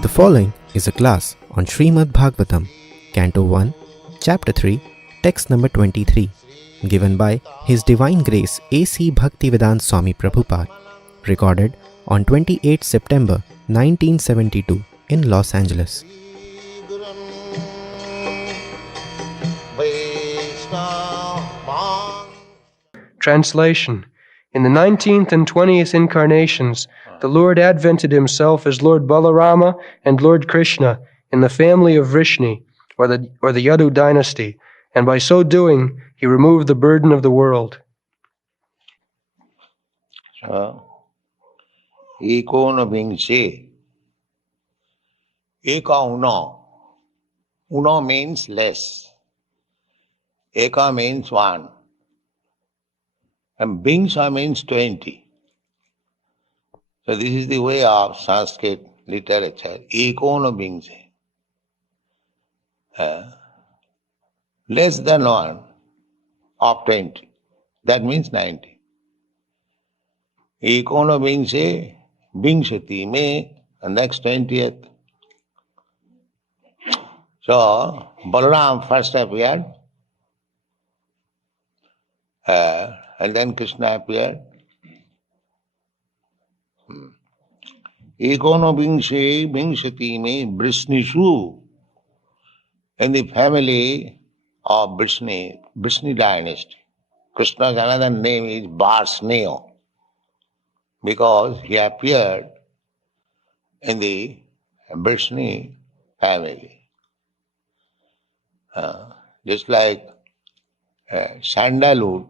The following is a class on Srimad Bhagavatam, Canto 1, Chapter 3, Text number 23, given by His Divine Grace A.C. Bhaktivedanta Swami Prabhupada, recorded on 28 September 1972 in Los Angeles. Translation. In the 19th and 20th incarnations, the Lord advented himself as Lord Balarama and Lord Krishna in the family of Vrishni, or the Yadu dynasty, and by so doing, he removed the burden of the world. Ikono bingse. Eka uno. Uno means less. Eka means one. And bingsa means 20. So this is the way of Sanskrit literature. Ikono bingse. Less than one of 20. That means 90. Ikono bingse, bingshati me, and next 20th. So, Balaram first appeared, and then Krishna appeared. Ikono bingse, bingshati me, Vrishnishu. In the family of Vrishni dynasty. Krishna's another name is Varsneo, because he appeared in the Vrishni family. Just like sandalwood.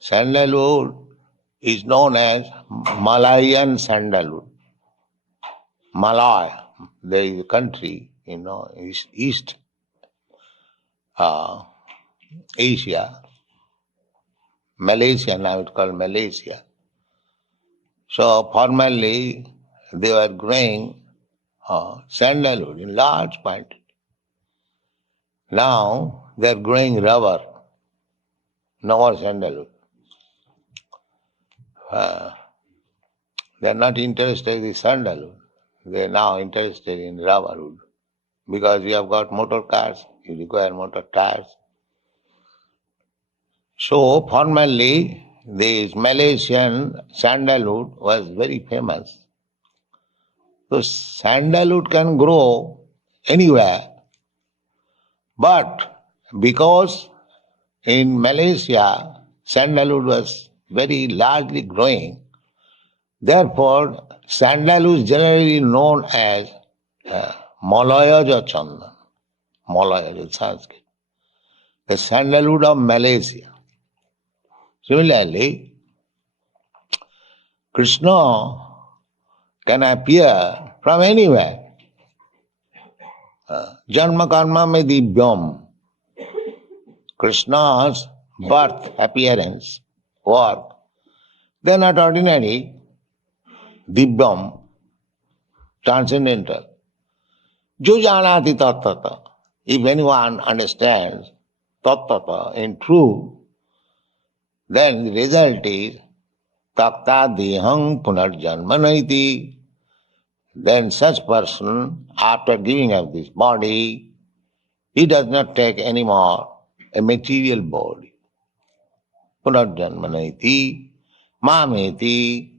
Sandalwood is known as Malayan sandalwood. Malaya, there is a country, East Asia, Malaysia, now it's called Malaysia. So formerly they were growing sandalwood in large quantity. Now they are growing rubber, no more sandalwood. They are not interested in sandalwood. They are now interested in rubber wood. Because we have got motor cars, you require motor tires. So formerly this Malaysian sandalwood was very famous. So sandalwood can grow anywhere. But because in Malaysia sandalwood was very largely growing, therefore sandalwood is generally known as Malayaja Chandan. Malayaja Sanskrit. The sandalwood of Malaysia. Similarly, Krishna can appear from anywhere. Janma karma me divyam. Krishna's birth, appearance, work, they are not ordinary. Divyam, transcendental. Jo janati tattata. If anyone understands tattata in truth, then the result is takta dehang punarjanmanaiti. Then such person, after giving up this body, he does not take any more a material body. Punarjanmanaiti, mameti,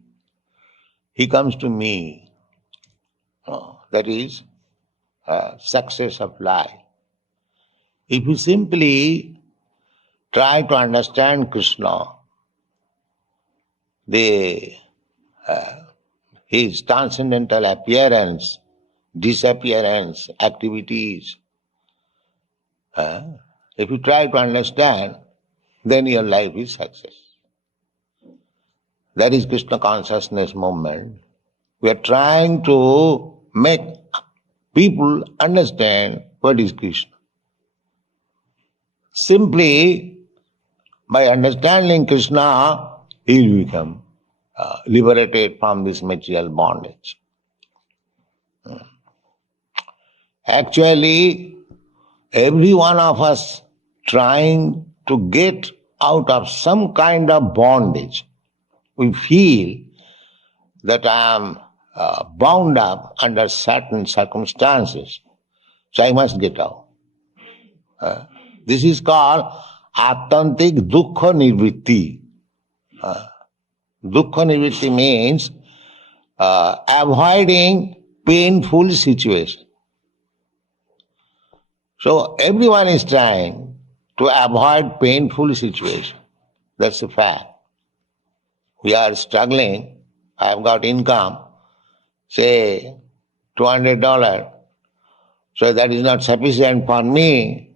he comes to me. That is success of life. If you simply try to understand Krishna, his transcendental appearance, disappearance, activities, if you try to understand, then your life is success. That is Krishna consciousness movement. We are trying to make people understand what is Krishna. Simply by understanding Krishna, he will become liberated from this material bondage. Actually, every one of us trying to get out of some kind of bondage. We feel that I am bound up under certain circumstances, so I must get out. This is called Attantik Dukkha Nivritti. Dukkha Nivritti means avoiding painful situation. So everyone is trying to avoid painful situation. That's a fact. We are struggling. I have got income, say $200. So that is not sufficient for me.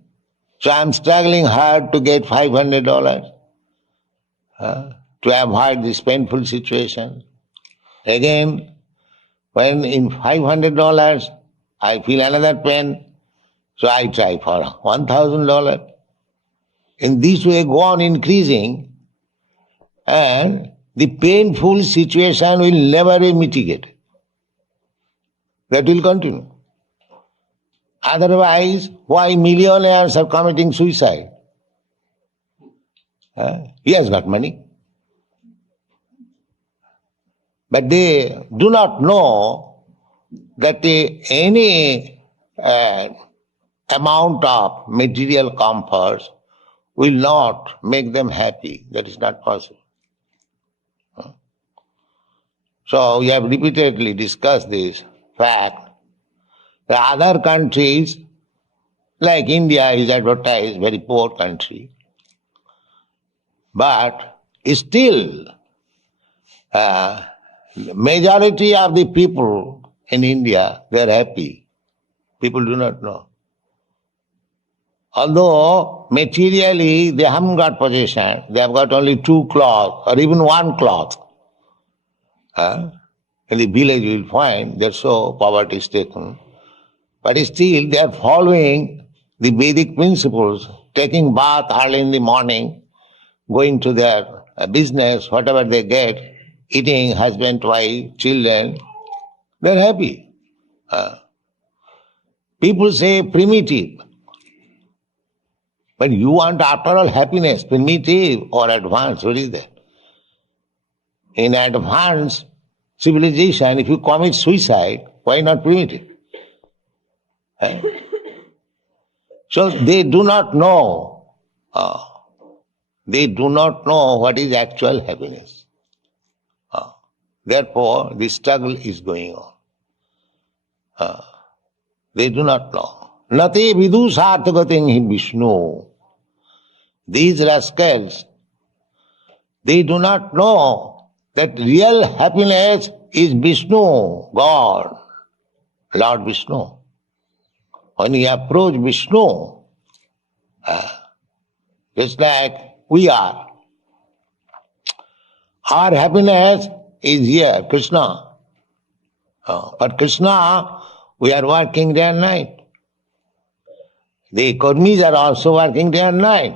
So I am struggling hard to get $500 to avoid this painful situation. Again, when in $500 I feel another pain, so I try for $1,000. In this way go on increasing, and the painful situation will never be mitigated. That will continue. Otherwise, why millionaires are committing suicide? He has got money. But they do not know that any amount of material comforts will not make them happy. That is not possible. So we have repeatedly discussed this fact. The other countries, like India is advertised very poor country, but still majority of the people in India, they are happy. People do not know. Although materially they haven't got possession, they have got only 2 cloths or even 1 cloth. In the village you will find they're so poverty stricken. But still they are following the Vedic principles, taking bath early in the morning, going to their business, whatever they get, eating, husband, wife, children, they're happy. People say primitive. But you want after all happiness, primitive or advanced, what is that? In advanced civilization, if you commit suicide, why not primitive? So they do not know. They do not know what is actual happiness. Therefore, the struggle is going on. They do not know. Nate vidu sarthagating hi Vishnu. These rascals, they do not know that real happiness is Vishnu, God, Lord Vishnu. When you approach Vishnu, just like we are, our happiness is here, Krishna. For Krishna, we are working day and night. The karmis are also working day and night,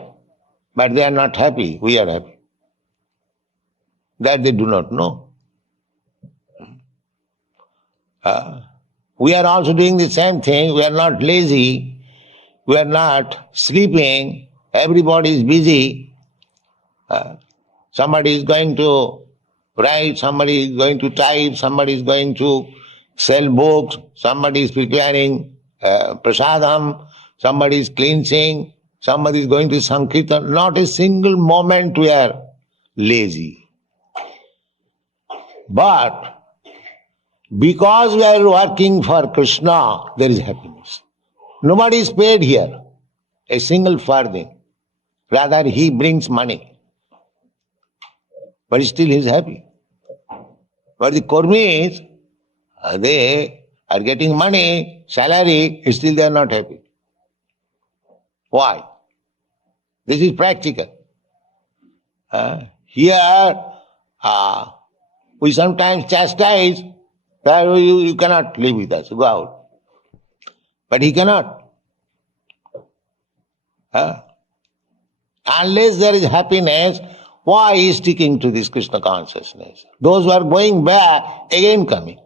but they are not happy. We are happy. That they do not know. We are also doing the same thing. We are not lazy. We are not sleeping. Everybody is busy. Somebody is going to write, somebody is going to type, somebody is going to sell books, somebody is preparing prasadam, somebody is cleansing, somebody is going to Sankirtan. Not a single moment we are lazy. But because we are working for Krishna, there is happiness. Nobody is paid here a single farthing. Rather, he brings money. But still he is happy. But the Kurmis, they are getting money, salary, still they are not happy. Why? This is practical. Here, we sometimes chastise that you cannot live with us, go out. But he cannot. Unless there is happiness, why he is sticking to this Krishna consciousness? Those who are going back, again coming.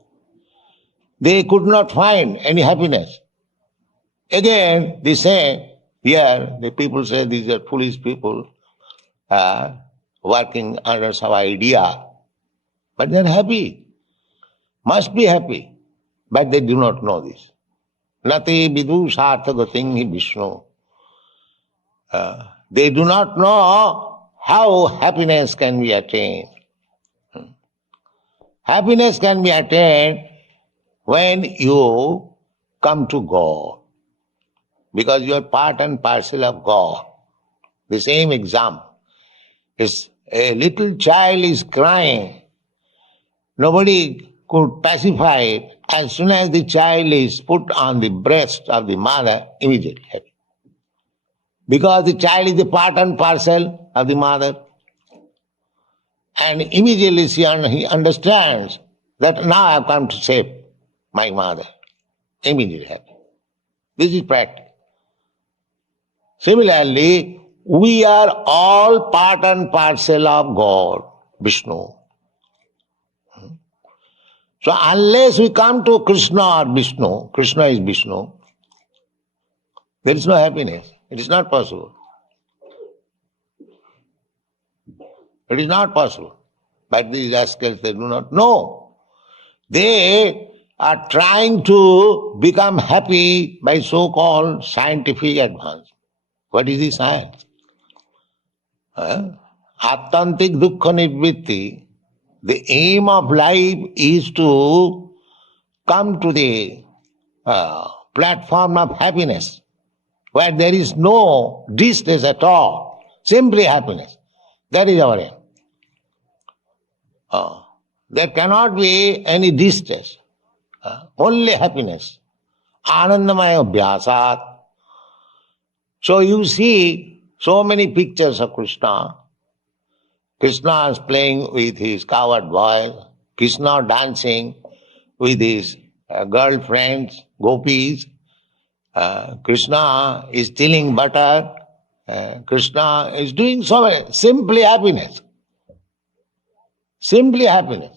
They could not find any happiness. Again, they say, here, the people say these are foolish people. working under some idea, but they are happy, must be happy, but they do not know this. Nati vidu sarthagating hi Vishnu. They do not know how happiness can be attained. Happiness can be attained when you come to God, because you are part and parcel of God. The same example is a little child is crying. Nobody could pacify it. As soon as the child is put on the breast of the mother, immediately happy. Because the child is a part and parcel of the mother. And immediately he understands that now I have come to save my mother. Immediately happy. This is practice. Similarly, we are all part and parcel of God, Vishnu. So unless we come to Krishna or Vishnu, Krishna is Vishnu, there is no happiness. It is not possible. It is not possible. But these rascals, they do not know. They are trying to become happy by so-called scientific advance. What is the science? Attantik dukkha nivritti. The aim of life is to come to the platform of happiness, where there is no distress at all, simply happiness. That is our aim. There cannot be any distress, only happiness. Anandamaya abhyasat. So you see so many pictures of Krishna. Krishna is playing with his cowherd boys, Krishna dancing with his girlfriends, gopis, Krishna is stealing butter, Krishna is doing so many, simply happiness. Simply happiness.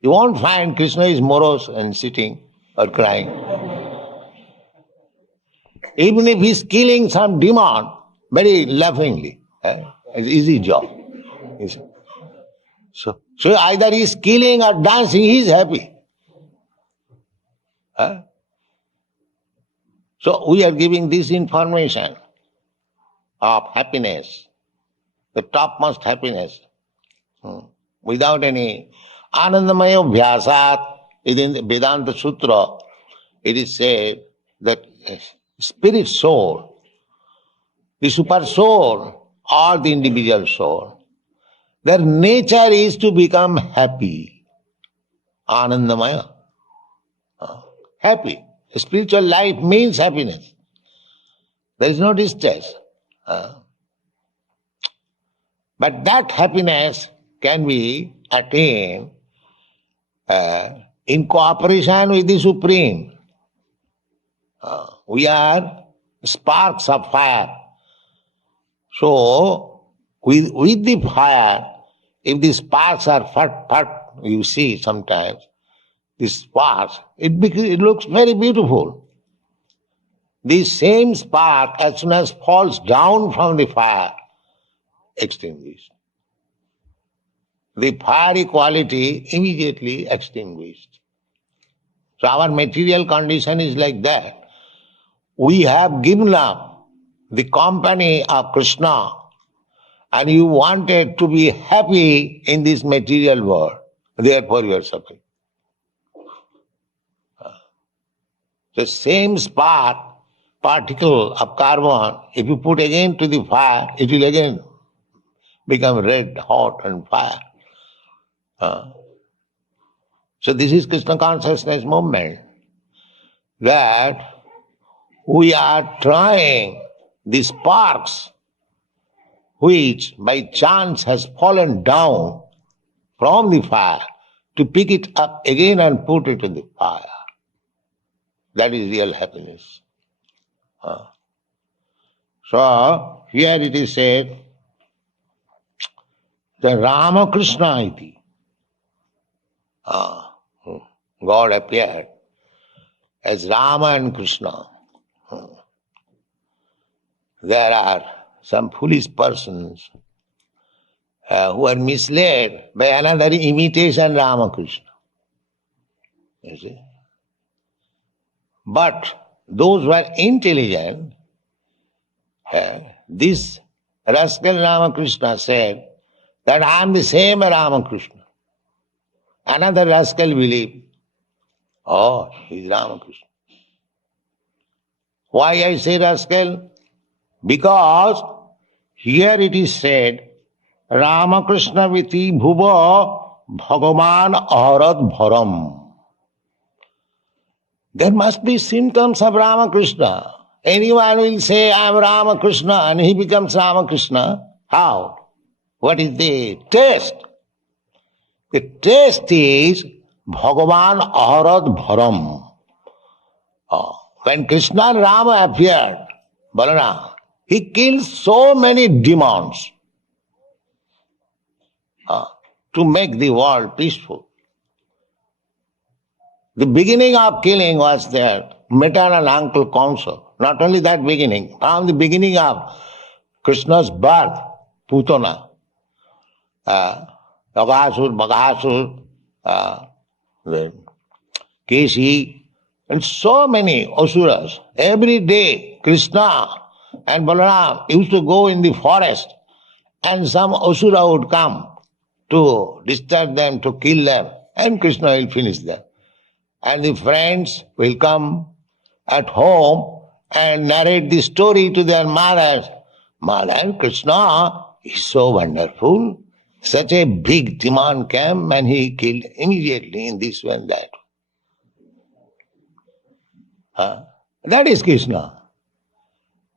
You won't find Krishna is morose and sitting or crying. Even if he's killing some demon, very laughingly, it's an easy job. So either he's killing or dancing, he's happy. So we are giving this information of happiness, the topmost happiness, without any Anandamaya Vyasat. In the Vedanta Sutra, it is said that spirit soul, the super soul or the individual soul, their nature is to become happy. Anandamaya. Happy. Spiritual life means happiness. There is no distress. But that happiness can be attained in cooperation with the Supreme. We are sparks of fire. So, with the fire, if the sparks are fat, you see sometimes, the sparks, it looks very beautiful. The same spark, as soon as falls down from the fire, extinguished. The fiery quality immediately extinguished. So our material condition is like that. We have given up the company of Krishna and you wanted to be happy in this material world. Therefore you are suffering. The same spark, particle of carbon, if you put again to the fire, it will again become red, hot and fire. So this is Krishna consciousness movement, that we are trying the sparks which by chance has fallen down from the fire to pick it up again and put it in the fire. That is real happiness. So here it is said, the Rama Krishna iti. God appeared as Rama and Krishna. There are some foolish persons who are misled by another imitation Ramakrishna. You see? But those who are intelligent, this rascal Ramakrishna said that I am the same Ramakrishna. Another rascal believed, oh, he is Ramakrishna. Why I say rascal? Because here it is said, Ramakrishna viti bhuva bhagavan aharat bharam. There must be symptoms of Ramakrishna. Anyone will say, I am Ramakrishna, and he becomes Ramakrishna. How? What is the taste? The taste is Bhagavan aharat bharam. When Krishna and Rama appeared, Balarama, he killed so many demons to make the world peaceful. The beginning of killing was their maternal uncle Kamsa. Not only that beginning, from the beginning of Krishna's birth, Putana, Aghasur, Maghasur, Keshi, and so many asuras. Every day Krishna and Balaram used to go in the forest and some asura would come to disturb them, to kill them, and Krishna will finish them. And the friends will come at home and narrate the story to their mothers. Mother, Krishna is so wonderful. Such a big demon came and he killed immediately in this way and that. That is Krishna.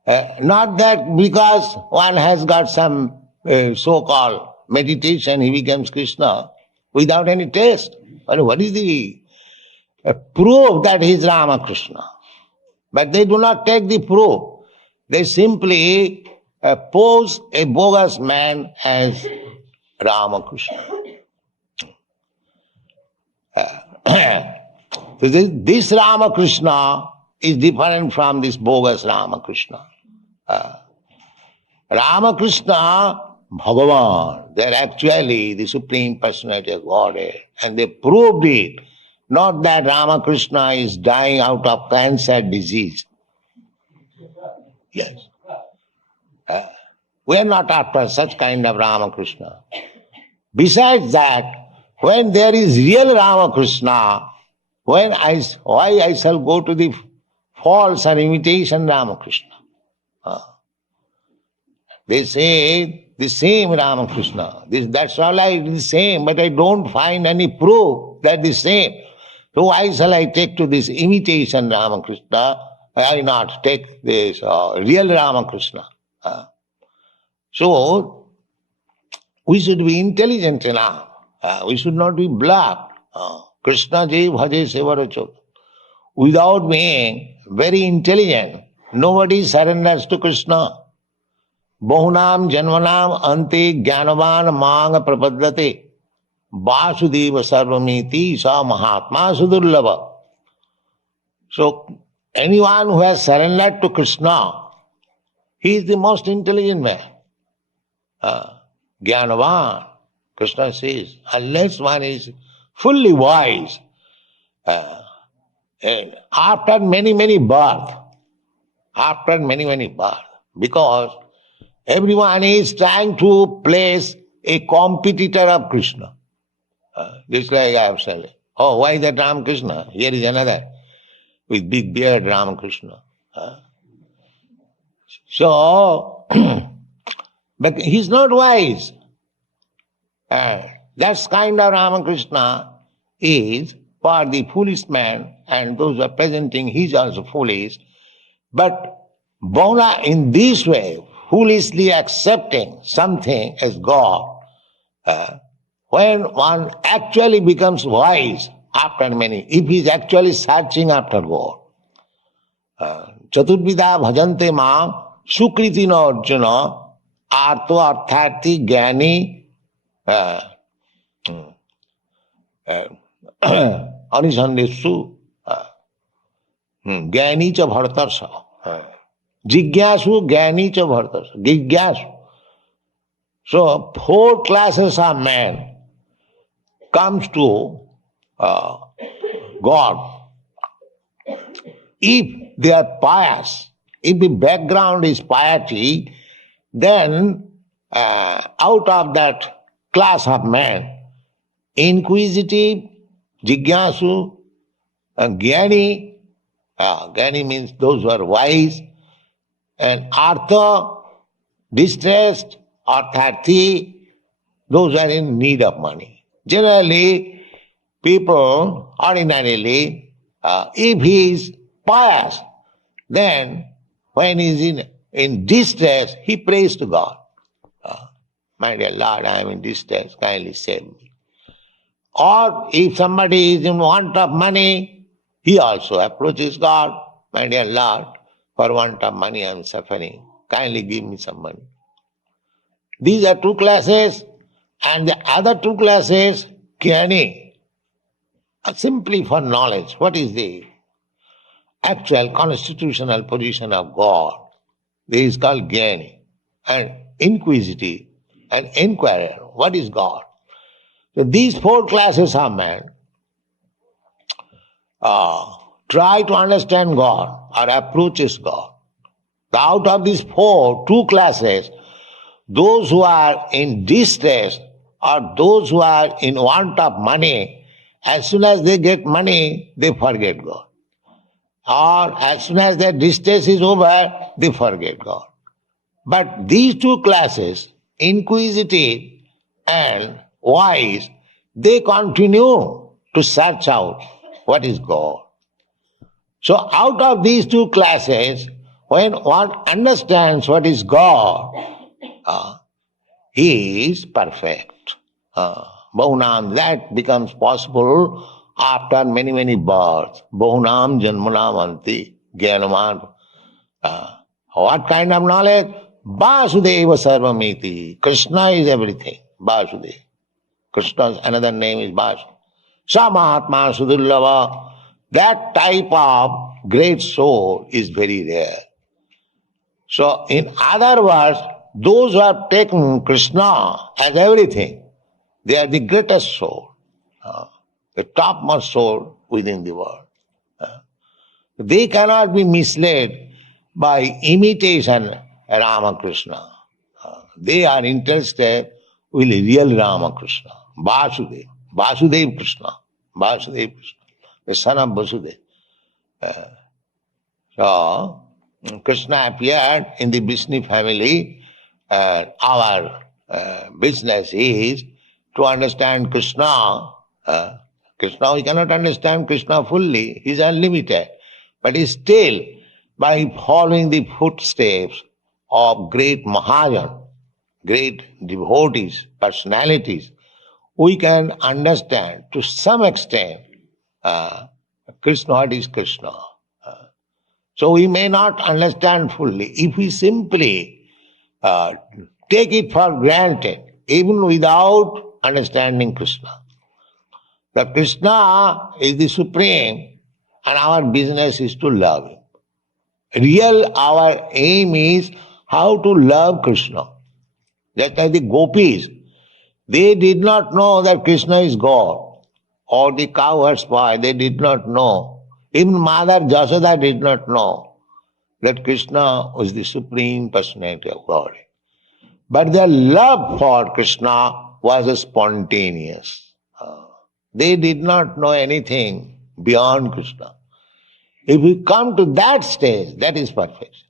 Not that because one has got some so-called meditation, he becomes Krishna without any taste. But what is the proof that he is Ramakrishna? But they do not take the proof. They simply pose a bogus man as Ramakrishna. So this Ramakrishna is different from this bogus Ramakrishna. Ramakrishna, Bhagavan, they are actually the Supreme Personality of Godhead, and they proved it. Not that Ramakrishna is dying out of cancer disease. Yes. We are not after such kind of Ramakrishna. Besides that, when there is real Ramakrishna, why I shall go to the false or imitation Ramakrishna? They say the same Ramakrishna. That's all the same, but I don't find any proof that the same. So why shall I take to this imitation Ramakrishna? I not take this real Ramakrishna. So we should be intelligent enough. We should not be blind. Krishna ji bhaje sevaracho. Without being very intelligent, nobody surrenders to Krishna. Bahunam janvanam ante jnanavan mang prapaddate. Vasudeva sarvamiti sa mahatma sudurlava. So anyone who has surrendered to Krishna, he is the most intelligent man. Jnanavan, Krishna says, unless one is fully wise, after many births, because everyone is trying to place a competitor of Krishna. Just like I have said, oh, why is that Ramakrishna? Here is another with big beard Ramakrishna. So, but he's not wise. That kind of Ramakrishna is for the foolish man, and those who are presenting, he's also foolish. But Bona in this way, foolishly accepting something as God, when one actually becomes wise after many, if he is actually searching after God. Chaturvida bhajante maam sukriti na arjuna arto arthati jnani anishandesu jnani cha bhartarsa. Jigyasu, Gyani cha Bhartas. Jigyasu. So 4 classes of man comes to God. If they are pious, if the background is piety, then out of that class of man, inquisitive, jigyasu, gyani, gyani means those who are wise, and artha, distressed, artharthi, those who are in need of money. Generally, people, ordinarily, if he is pious, then when he is in distress, he prays to God. My dear Lord, I am in distress, kindly save me. Or if somebody is in want of money, he also approaches God. My dear Lord, for want of money I am suffering, kindly give me some money. These are 2 classes, and the other 2 classes, Gyani, are simply for knowledge. What is the actual constitutional position of God? This is called Gyani. And inquisitive and inquirer, what is God? So these 4 classes of man try to understand God or approaches God. Out of these 2 classes, those who are in distress or those who are in want of money, as soon as they get money, they forget God. Or as soon as their distress is over, they forget God. But these 2 classes, inquisitive and wise, they continue to search out what is God. So out of these 2 classes, when one understands what is God, he is perfect. Bahunam, that becomes possible after many, many births. Bahunam janmanam anti jnanaman. What kind of knowledge? Vasudeva sarvamiti. Krishna is everything. Vasudeva. Krishna's another name is Vasudeva. Sa Mahatma Sudullava. That type of great soul is very rare. So, in other words, those who have taken Krishna as everything, they are the greatest soul, the topmost soul within the world. They cannot be misled by imitation Ramakrishna. They are interested with real Ramakrishna, Vasudeva, Vasudeva Krishna, Vasudeva Krishna, the son of Vasudeva. So, Krishna appeared in the Vishnu family, and our business is to understand Krishna. Krishna, we cannot understand Krishna fully, he is unlimited. But still, by following the footsteps of great Mahajan, great devotees, personalities, we can understand to some extent Krishna, what is Krishna. So we may not understand fully. If we simply take it for granted, even without understanding Krishna, that Krishna is the supreme and our business is to love him. Our aim is how to love Krishna. Just like the gopis, they did not know that Krishna is God. Or the cowherds boy, they did not know. Even Mother Jasoda did not know that Krishna was the supreme personality of God. But their love for Krishna was spontaneous. They did not know anything beyond Krishna. If we come to that stage, that is perfection.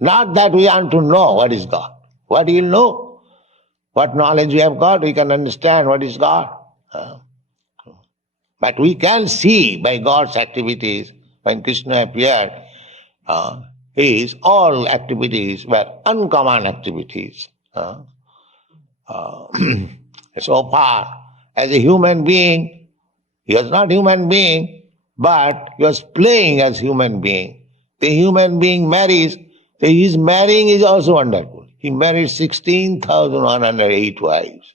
Not that we want to know what is God. What do you know? What knowledge we have got, we can understand what is God. But we can see by God's activities, when Krishna appeared, his all activities were uncommon activities. So far, as a human being, he was not human being, but he was playing as human being. The human being marries, so his marrying is also wonderful. He married 16,108 wives.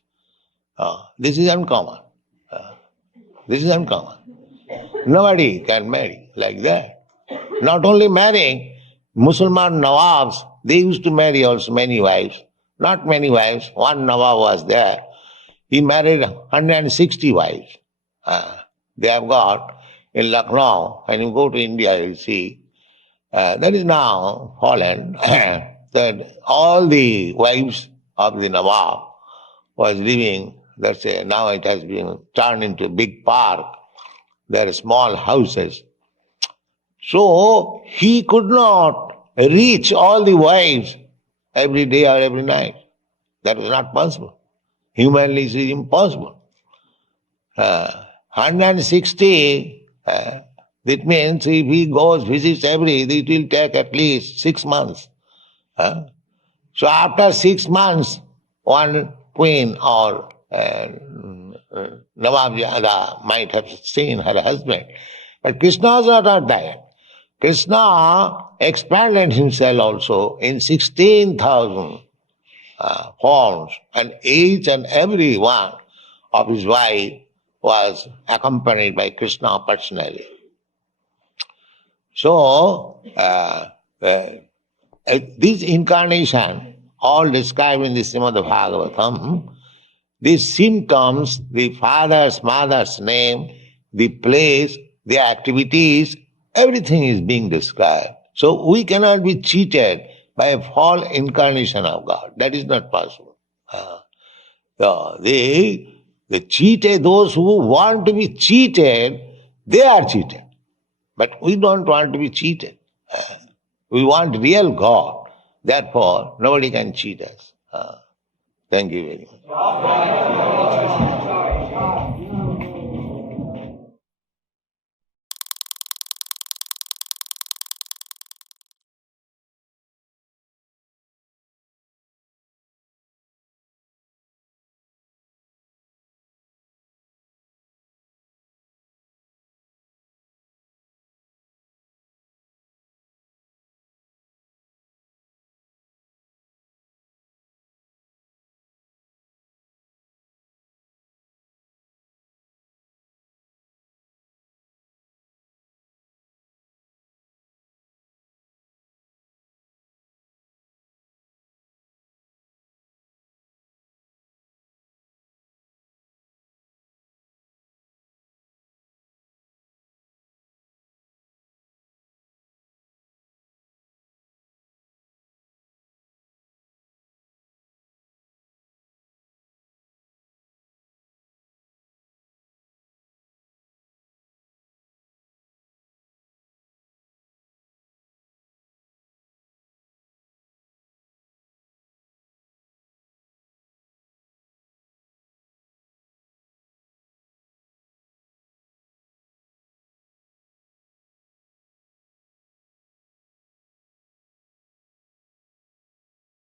This is uncommon. This is uncommon. Nobody can marry like that. Not only marrying, Musulman Nawabs, they used to marry also many wives. Not many wives, one Nawab was there. He married 160 wives. They have got in Lucknow, when you go to India, you'll see, that is now fallen, that all the wives of the Nawab was living, now it has been turned into a big park. There are small houses. So he could not reach all the wives every day or every night. That was not possible. Humanly it is impossible. 160, that means if he goes, visits it will take at least 6 months. So after 6 months, one queen or Nawab might have seen her husband. But Krishna was not that. Krishna expanded himself also in 16,000 forms, and each and every one of his wife was accompanied by Krishna personally. So, this incarnation, all described in the Srimad Bhagavatam, these symptoms, the father's, mother's name, the place, the activities, everything is being described. So we cannot be cheated by a false incarnation of God. That is not possible. The cheated, those who want to be cheated, they are cheated. But we don't want to be cheated. We want real God. Therefore, nobody can cheat us. Thank you very much.